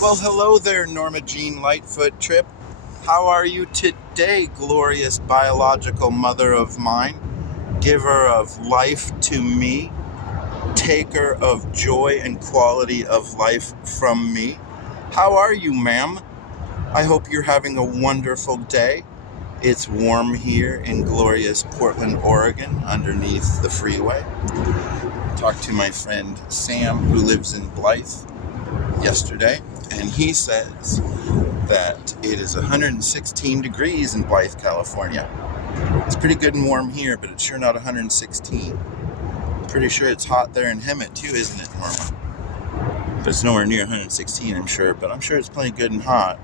Well, hello there, Norma Jean Lightfoot Tripp. How are you today, glorious biological mother of mine, giver of life to me, taker of joy and quality of life from me? How are you, ma'am? I hope you're having a wonderful day. It's warm here in glorious Portland, Oregon, underneath the freeway. Talked to my friend Sam, who lives in Blythe, yesterday, and he says that it is 116 degrees in Blythe, California. It's pretty good and warm here, but it's sure not 116. Pretty sure it's hot there in Hemet too, isn't it, Norma? But it's nowhere near 116, I'm sure, but I'm sure it's plenty good and hot.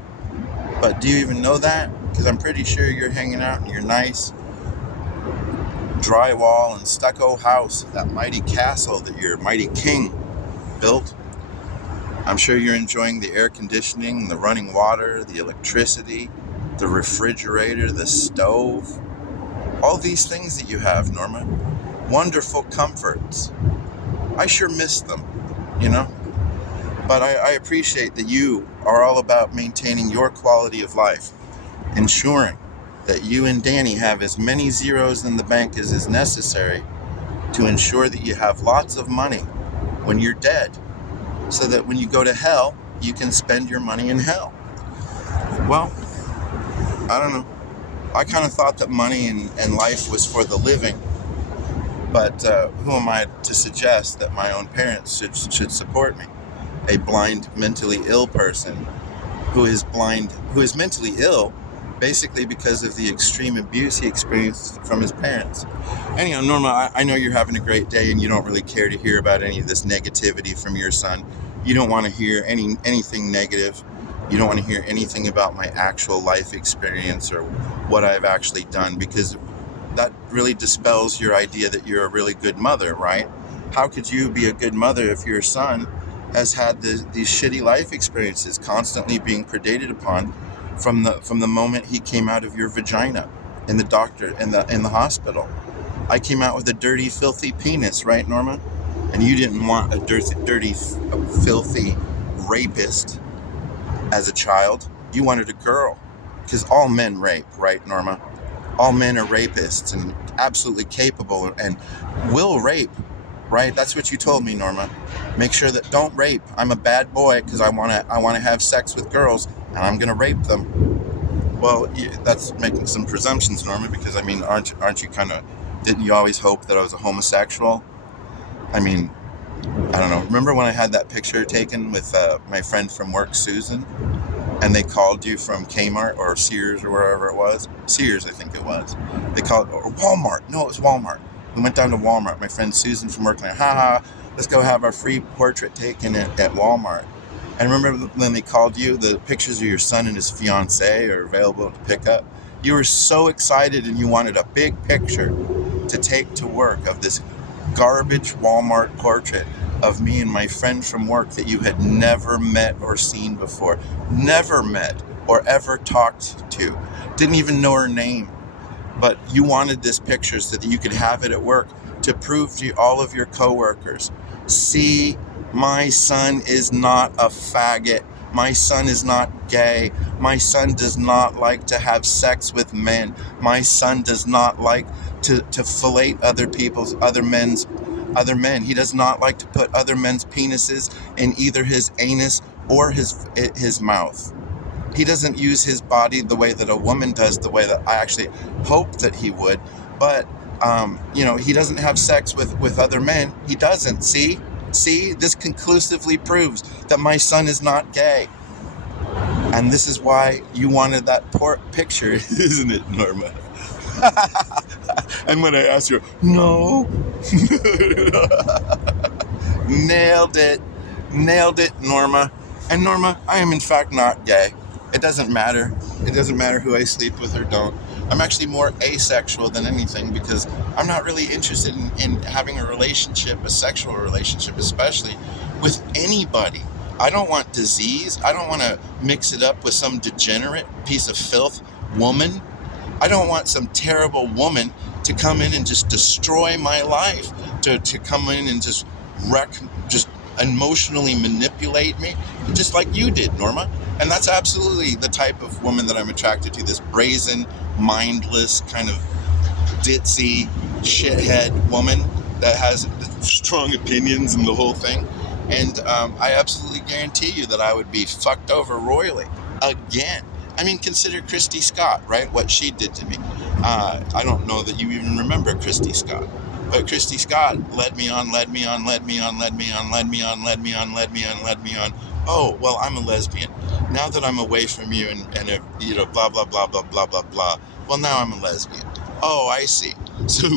But do you even know that? Because I'm pretty sure you're hanging out in your nice drywall and stucco house, that mighty castle that your mighty king built. I'm sure you're enjoying the air conditioning, the running water, the electricity, the refrigerator, the stove. All these things that you have, Norma. Wonderful comforts. I sure miss them, you know? But I appreciate that you are all about maintaining your quality of life, ensuring that you and Danny have as many zeros in the bank as is necessary to ensure that you have lots of money when you're dead, so that when you go to hell, you can spend your money in hell. Well, I don't know. I kind of thought that money and life was for the living, but who am I to suggest that my own parents should support me? A blind, mentally ill person who is mentally ill basically because of the extreme abuse he experienced from his parents. Anyhow, Norma, I know you're having a great day and you don't really care to hear about any of this negativity from your son. You don't want to hear anything negative. You don't want to hear anything about my actual life experience or what I've actually done, because that really dispels your idea that you're a really good mother, right? How could you be a good mother if your son has had these shitty life experiences, constantly being predated upon from the moment he came out of your vagina in the hospital? I came out with a dirty, filthy penis, right, Norma? And you didn't want a dirty, filthy rapist as a child. You wanted a girl, because all men rape, right, Norma? All men are rapists and absolutely capable and will rape, right? That's what you told me, Norma. Make sure that don't rape. I'm a bad boy because I want to have sex with girls and I'm going to rape them. Well, that's making some presumptions, Norma, because I mean, aren't you didn't you always hope that I was a homosexual? I mean, I don't know. Remember when I had that picture taken with my friend from work, Susan? And they called you from Kmart or Sears or wherever it was. Sears, I think it was. They called, or Walmart. No, it was Walmart. We went down to Walmart. My friend Susan from work, and let's go have our free portrait taken at Walmart. And remember when they called you, the pictures of your son and his fiancée are available to pick up. You were so excited and you wanted a big picture to take to work of this garbage Walmart portrait of me and my friend from work that you had never met or seen before, never met or ever talked to, didn't even know her name. But you wanted this picture so that you could have it at work to prove to all of your coworkers, see, my son is not a faggot. My son is not gay. My son does not like to have sex with men. My son does not like to fillet other men. He does not like to put other men's penises in either his anus or his mouth. He doesn't use his body the way that a woman does, the way that I actually hope that he would. But, he doesn't have sex with other men. He doesn't. See, this conclusively proves that my son is not gay. And this is why you wanted that picture, isn't it, Norma? And when I asked her, no. Nailed it, Norma. And Norma, I am in fact not gay. It doesn't matter. It doesn't matter who I sleep with or don't. I'm actually more asexual than anything, because I'm not really interested in having a sexual relationship, especially with anybody. I don't want disease. I don't want to mix it up with some degenerate piece of filth woman. I don't want some terrible woman to come in and just destroy my life, to come in and just emotionally manipulate me, just like you did, Norma. And that's absolutely the type of woman that I'm attracted to, this brazen, mindless, kind of ditzy, shithead woman that has strong opinions and the whole thing. And I absolutely guarantee you that I would be fucked over royally again. I mean, consider Christy Scott, right? What she did to me. I don't know that you even remember Christy Scott. But Christy Scott led me on, led me on, led me on, led me on, led me on, led me on, led me on, led me on. Oh, well, I'm a lesbian. Now that I'm away from you and blah, blah, blah, blah, blah, blah, blah. Well, now I'm a lesbian. Oh, I see. So,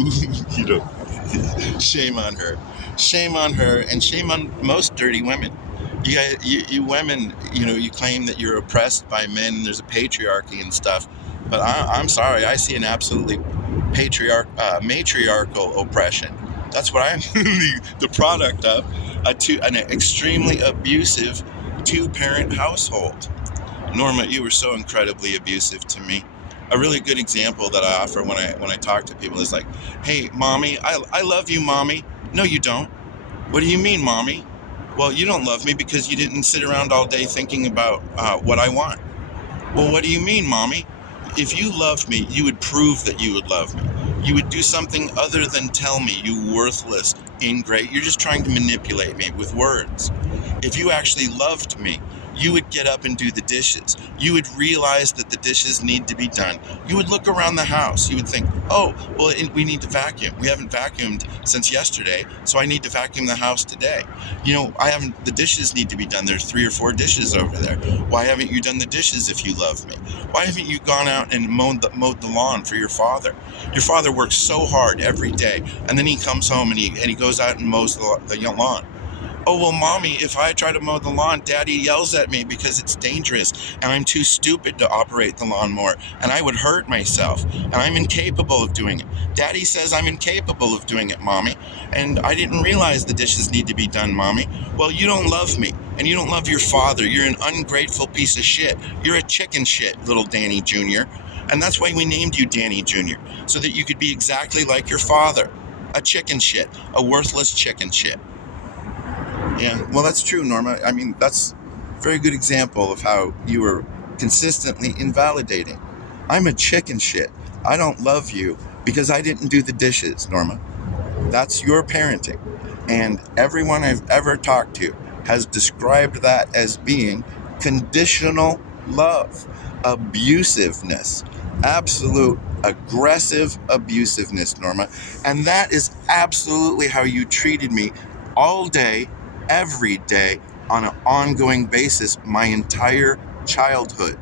shame on her. Shame on her, and shame on most dirty women. You women, you claim that you're oppressed by men and there's a patriarchy and stuff. But I'm sorry, I see an absolutely matriarchal oppression. That's what I'm the product of, an extremely abusive two-parent household. Norma, you were so incredibly abusive to me. A really good example that I offer when I talk to people is like, hey, mommy, I love you, mommy. No, you don't. What do you mean, mommy? Well, you don't love me because you didn't sit around all day thinking about what I want. Well, what do you mean, mommy? If you loved me, you would prove that you would love me. You would do something other than tell me, you worthless ingrate. You're just trying to manipulate me with words. If you actually loved me, you would get up and do the dishes. You would realize that the dishes need to be done. You would look around the house. You would think, oh, well, we need to vacuum. We haven't vacuumed since yesterday, so I need to vacuum the house today. The dishes need to be done. There's 3 or 4 dishes over there. Why haven't you done the dishes if you love me? Why haven't you gone out and mowed the lawn for your father? Your father works so hard every day, and then he comes home and he goes out and mows the lawn. Oh, well, mommy, if I try to mow the lawn, daddy yells at me because it's dangerous and I'm too stupid to operate the lawnmower and I would hurt myself and I'm incapable of doing it. Daddy says I'm incapable of doing it, mommy, and I didn't realize the dishes need to be done, mommy. Well, you don't love me and you don't love your father. You're an ungrateful piece of shit. You're a chicken shit, little Danny Jr. And that's why we named you Danny Jr., so that you could be exactly like your father. A chicken shit, a worthless chicken shit. Yeah, well, that's true, Norma. I mean, that's a very good example of how you were consistently invalidating. I'm a chicken shit. I don't love you because I didn't do the dishes, Norma. That's your parenting. And everyone I've ever talked to has described that as being conditional love, abusiveness, absolute aggressive abusiveness, Norma. And that is absolutely how you treated me all day, every day, on an ongoing basis, my entire childhood.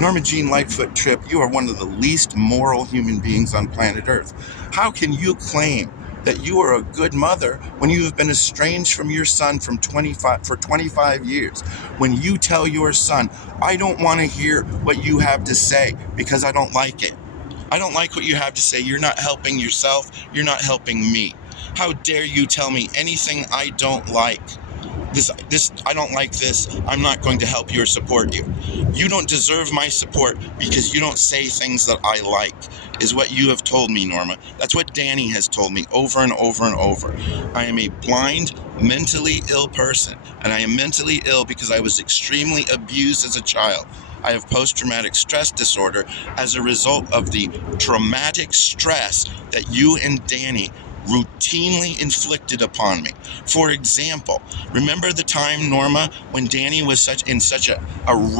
Norma Jean Lightfoot Tripp, you are one of the least moral human beings on planet Earth. How can you claim that you are a good mother when you have been estranged from your son for 25 years? When you tell your son, I don't want to hear what you have to say because I don't like it. I don't like what you have to say. You're not helping yourself. You're not helping me. How dare you tell me anything I don't like? This I don't like this. I'm not going to help you or support you. You don't deserve my support because you don't say things that I like, is what you have told me, Norma. That's what Danny has told me over and over and over. I am a blind, mentally ill person, and I am mentally ill because I was extremely abused as a child. I have post-traumatic stress disorder as a result of the traumatic stress that you and Danny routinely inflicted upon me. For example, remember the time, Norma, when Danny was in such a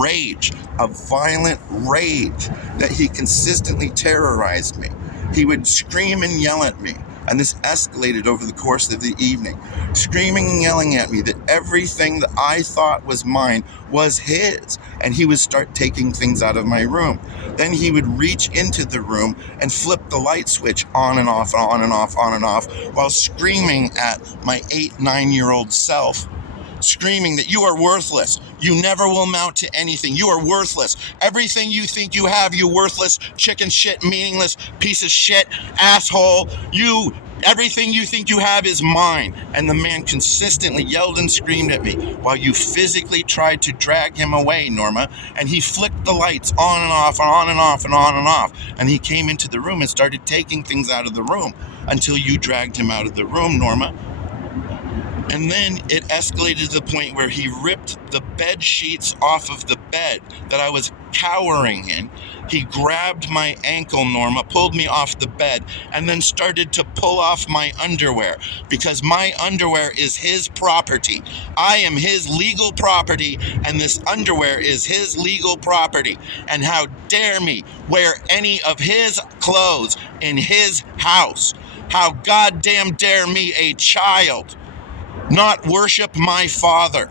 rage, a violent rage, that he consistently terrorized me. He would scream and yell at me, and this escalated over the course of the evening, screaming and yelling at me that everything that I thought was mine was his, and he would start taking things out of my room. Then he would reach into the room and flip the light switch on and off, on and off, on and off, while screaming at my 8-9-year-old self, screaming that you are worthless. You never will amount to anything. You are worthless. Everything you think you have, you worthless, chicken shit, meaningless, piece of shit, asshole. Everything you think you have is mine. And the man consistently yelled and screamed at me while you physically tried to drag him away, Norma. And he flicked the lights on and off and on and off and on and off. And he came into the room and started taking things out of the room until you dragged him out of the room, Norma. And then it escalated to the point where he ripped the bed sheets off of the bed that I was cowering in. He grabbed my ankle, Norma, pulled me off the bed, and then started to pull off my underwear because my underwear is his property. I am his legal property, and this underwear is his legal property. And how dare me wear any of his clothes in his house? How goddamn dare me, a child, not worship my father?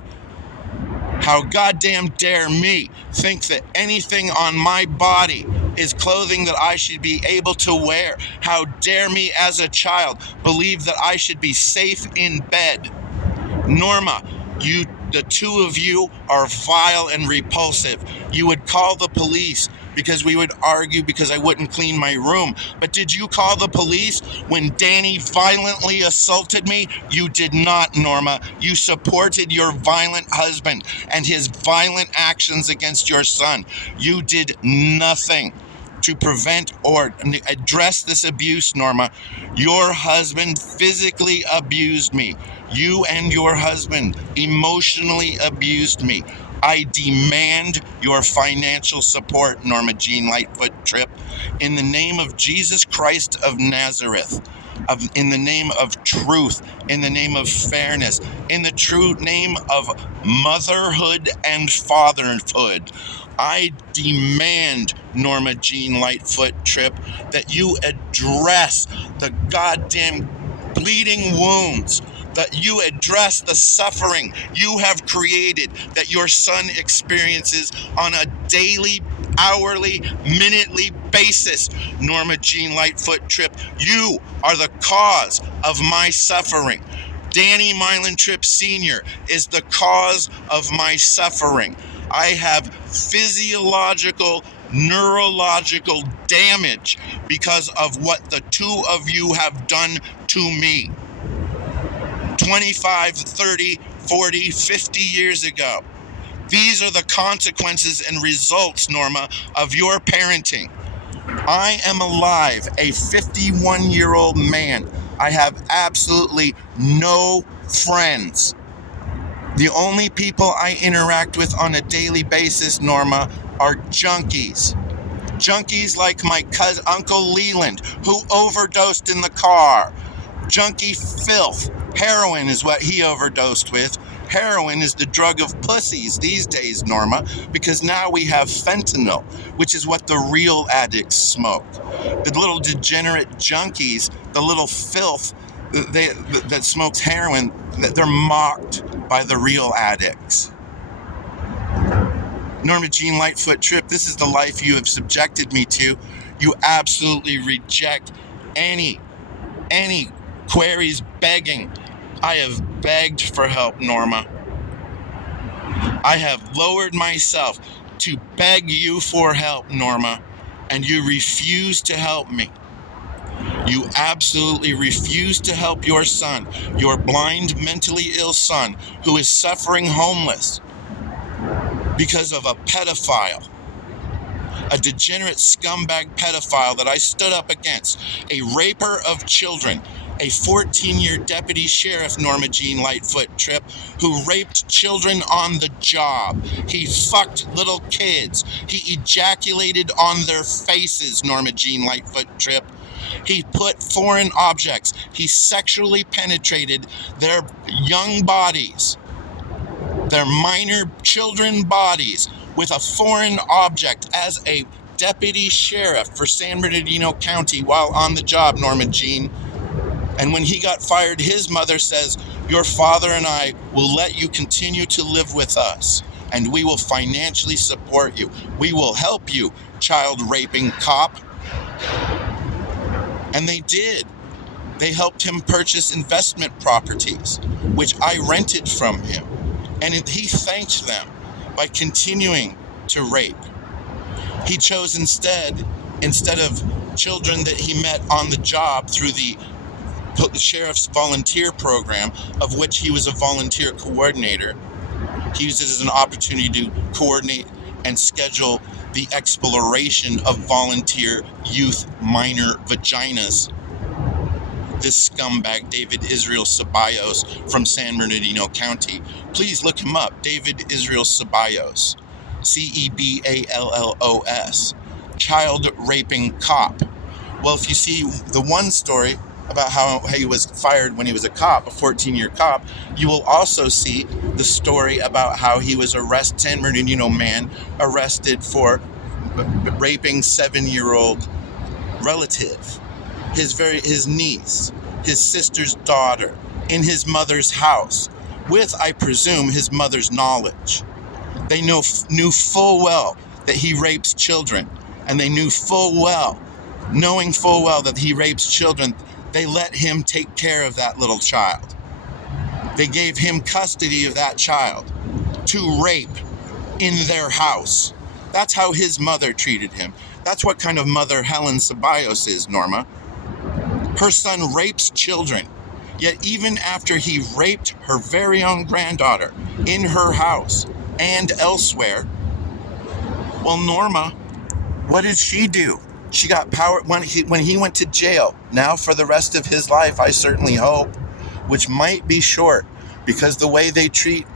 How goddamn dare me think that anything on my body is clothing that I should be able to wear? How dare me as a child believe that I should be safe in bed? Norma, the two of you are vile and repulsive. You would call the police because we would argue because I wouldn't clean my room. But did you call the police when Danny violently assaulted me? You did not, Norma. You supported your violent husband and his violent actions against your son. You did nothing to prevent or address this abuse, Norma. Your husband physically abused me. You and your husband emotionally abused me. I demand your financial support, Norma Jean Lightfoot Tripp, in the name of Jesus Christ of Nazareth, in the name of truth, in the name of fairness, in the true name of motherhood and fatherhood. I demand, Norma Jean Lightfoot Tripp, that you address the goddamn bleeding wounds, that you address the suffering you have created, that your son experiences on a daily, hourly, minutely basis. Norma Jean Lightfoot Tripp, you are the cause of my suffering. Danny Mylan Tripp Sr. is the cause of my suffering. I have physiological, neurological damage because of what the two of you have done to me 25, 30, 40, 50 years ago. These are the consequences and results, Norma, of your parenting. I am alive, a 51-year-old man. I have absolutely no friends. The only people I interact with on a daily basis, Norma, are junkies. Junkies like my cousin, Uncle Leland, who overdosed in the car. Junkie filth. Heroin is what he overdosed with. Heroin is the drug of pussies these days, Norma, because now we have fentanyl, which is what the real addicts smoke. The little degenerate junkies, the little filth that smokes heroin, they're mocked by the real addicts. Norma Jean Lightfoot Tripp, this is the life you have subjected me to. You absolutely reject any queries begging. I have begged for help, Norma. I have lowered myself to beg you for help, Norma, and you refuse to help me. You absolutely refuse to help your son, your blind, mentally ill son, who is suffering homeless because of a pedophile, a degenerate scumbag pedophile that I stood up against, a raper of children, a 14-year deputy sheriff, Norma Jean Lightfoot Tripp, who raped children on the job. He fucked little kids. He ejaculated on their faces, Norma Jean Lightfoot Tripp. He put foreign objects. He sexually penetrated their young bodies, their minor children bodies, with a foreign object as a deputy sheriff for San Bernardino County while on the job, Norma Jean. And when he got fired, his mother says, your father and I will let you continue to live with us, and we will financially support you. We will help you, child raping cop. And they did. They helped him purchase investment properties, which I rented from him. And he thanked them by continuing to rape. He chose instead of children that he met on the job through the sheriff's volunteer program, of which he was a volunteer coordinator. He used it as an opportunity to coordinate and schedule the exploration of volunteer youth minor vaginas. this scumbag, David Israel Ceballos from San Bernardino County. Please look him up, David Israel Ceballos, Ceballos, child raping cop. Well, if you see the one story about how he was fired when he was a cop, a 14-year cop, you will also see the story about how he was San Bernardino man arrested for raping 7-year-old relative, his niece, his sister's daughter, in his mother's house, with, I presume, his mother's knowledge. They knew full well that he rapes children, and they knew full well, knowing full well that he rapes children, they let him take care of that little child. They gave him custody of that child to rape in their house. That's how his mother treated him. That's what kind of mother Helen Ceballos is, Norma. Her son rapes children. Yet even after he raped her very own granddaughter in her house and elsewhere, well, Norma, what did she do? She got power when he went to jail. Now for the rest of his life, I certainly hope, which might be short, because the way they treat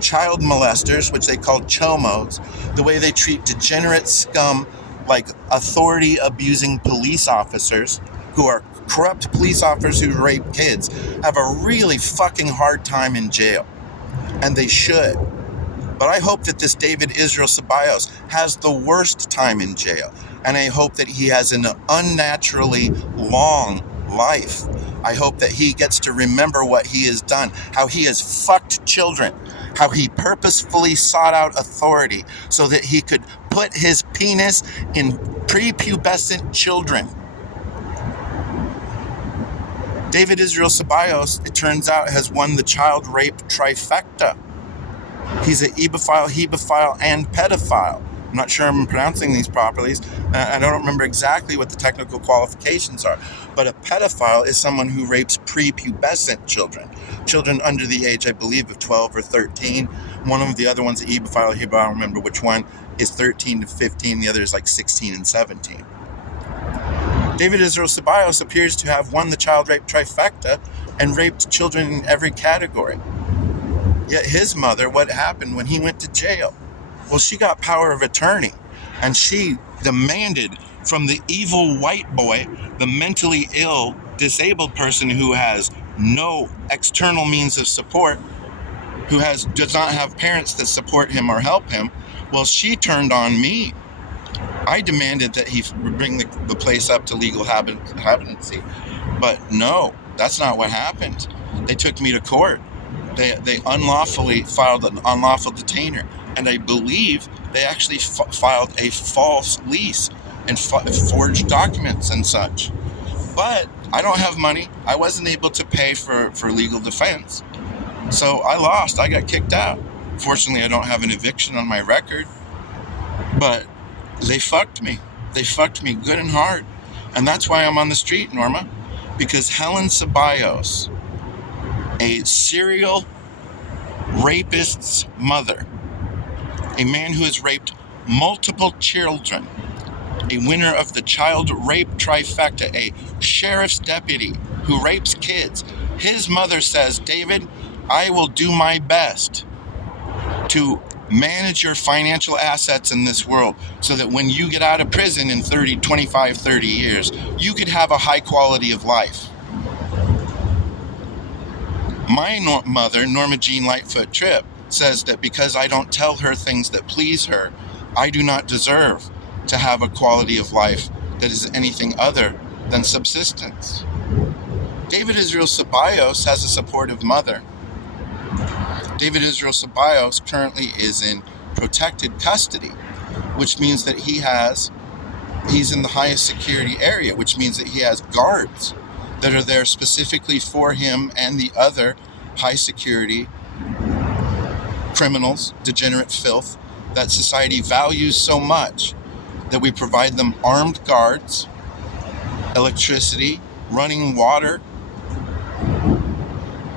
child molesters, which they call chomos, the way they treat degenerate scum like authority-abusing police officers who are corrupt police officers who rape kids, have a really fucking hard time in jail. And they should. But I hope that this David Israel Ceballos has the worst time in jail. And I hope that he has an unnaturally long life. I hope that he gets to remember what he has done, how he has fucked children, how he purposefully sought out authority so that he could put his penis in prepubescent children. David Israel Ceballos, it turns out, has won the child rape trifecta. He's an ebophile, hebephile, and pedophile. I'm not sure I'm pronouncing these properly. I don't remember exactly what the technical qualifications are. But a pedophile is someone who rapes prepubescent children. Children under the age, I believe, of 12 or 13. One of the other ones, the ebophile, I don't remember which one, is 13 to 15. The other is like 16 and 17. David Israel Ceballos appears to have won the child rape trifecta and raped children in every category. Yet his mother, what happened when he went to jail? Well, she got power of attorney, and she demanded from the evil white boy, the mentally ill, disabled person who has no external means of support, who does not have parents that support him or help him. Well, she turned on me. I demanded that he bring the place up to legal habitancy. But no, that's not what happened. They took me to court. They unlawfully filed an unlawful detainer. And I believe they actually filed a false lease and forged documents and such. But I don't have money. I wasn't able to pay for legal defense. So I lost. I got kicked out. Fortunately, I don't have an eviction on my record. But they fucked me. They fucked me good and hard. And that's why I'm on the street, Norma. Because Helen Ceballos, a serial rapist's mother, a man who has raped multiple children, a winner of the child rape trifecta, a sheriff's deputy who rapes kids. His mother says, David, I will do my best to manage your financial assets in this world so that when you get out of prison in 25, 30 years, you could have a high quality of life. My mother, Norma Jean Lightfoot Tripp, says that because I don't tell her things that please her, I do not deserve to have a quality of life that is anything other than subsistence. David Israel Ceballos has a supportive mother. David Israel Ceballos currently is in protected custody, which means that he's in the highest security area, which means that he has guards that are there specifically for him and the other high security criminals, degenerate filth that society values so much, that we provide them armed guards, electricity, running water,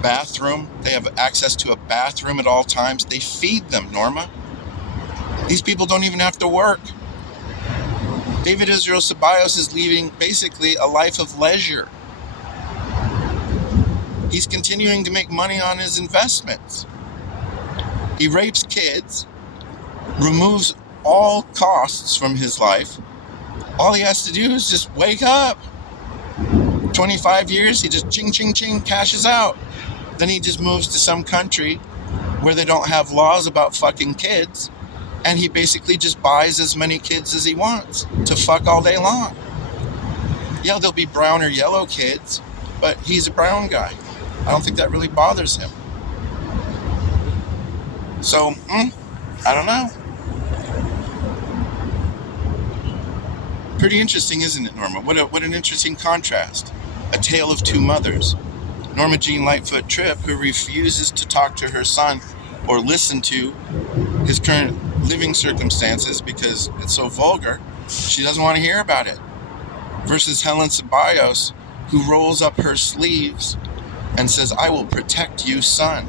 bathroom. They have access to a bathroom at all times. They feed them, Norma. These people don't even have to work. David Israel Ceballos is leading basically a life of leisure. He's continuing to make money on his investments. He rapes kids, removes all costs from his life. All he has to do is just wake up. 25 years, he just ching, ching, ching, cashes out. Then he just moves to some country where they don't have laws about fucking kids, and he basically just buys as many kids as he wants to fuck all day long. Yeah, there'll be brown or yellow kids, but he's a brown guy. I don't think that really bothers him. So, I don't know. Pretty interesting, isn't it, Norma? What an interesting contrast. A tale of two mothers. Norma Jean Lightfoot Tripp, who refuses to talk to her son or listen to his current living circumstances because it's so vulgar. She doesn't want to hear about it. Versus Helen Ceballos, who rolls up her sleeves and says, I will protect you, son,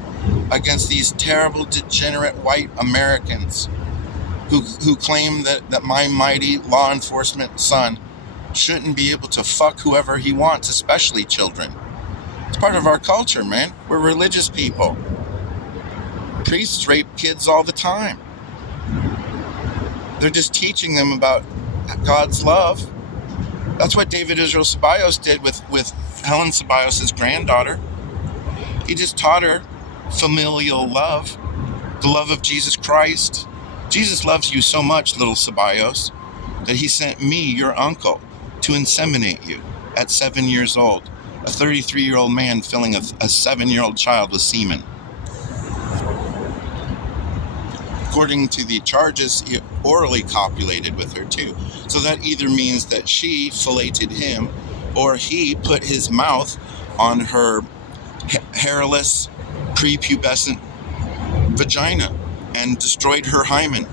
against these terrible, degenerate white Americans who claim that my mighty law enforcement son shouldn't be able to fuck whoever he wants, especially children. It's part of our culture, man. We're religious people. Priests rape kids all the time. They're just teaching them about God's love. That's what David Israel Ceballos did with Helen Ceballos' granddaughter. He just taught her familial love, the love of Jesus Christ. Jesus loves you so much, little Ceballos, that he sent me, your uncle, to inseminate you at 7 years old. A 33-year-old man filling a 7-year-old child with semen. According to the charges, he orally copulated with her too. So that either means that she filleted him or he put his mouth on her hairless, prepubescent vagina and destroyed her hymen.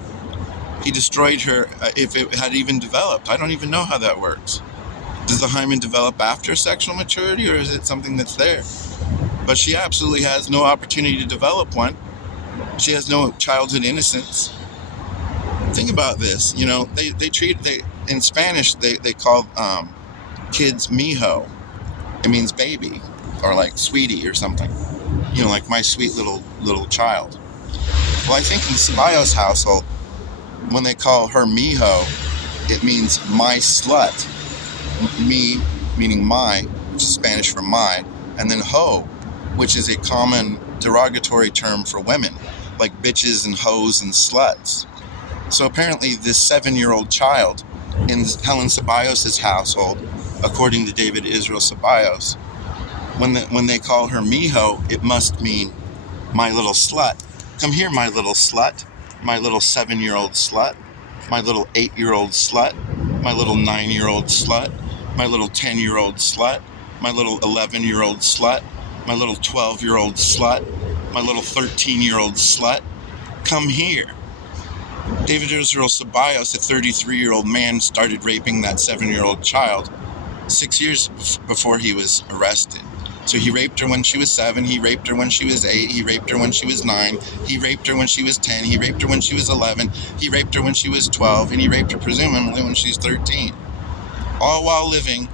He destroyed her if it had even developed. I don't even know how that works. Does the hymen develop after sexual maturity, or is it something that's there? But she absolutely has no opportunity to develop one. She has no childhood innocence. Think about this. You know, in Spanish they call kids mijo. It means baby, or like sweetie or something. You know, like my sweet little child. Well, I think in the Ceballos household, when they call her mijo, it means my slut. Me meaning my, which is Spanish for my, and then ho, which is a common derogatory term for women, like bitches and hoes and sluts. So apparently this 7-year-old child in Helen Ceballos' household, according to David Israel Ceballos, when they call her mijo, it must mean my little slut. Come here, my little slut, my little 7-year-old slut, my little 8-year-old slut, my little 9-year-old slut, my little 10-year-old slut, my little 11-year-old slut, my little 12-year-old slut, my little 13-year-old slut. Come here. David Israel Ceballos, a 33-year-old man, started raping that 7-year-old child 6 years before he was arrested. So he raped her when she was 7, he raped her when she was 8, he raped her when she was 9, he raped her when she was 10, he raped her when she was 11, he raped her when she was 12, and he raped her presumably when she's 13. All while living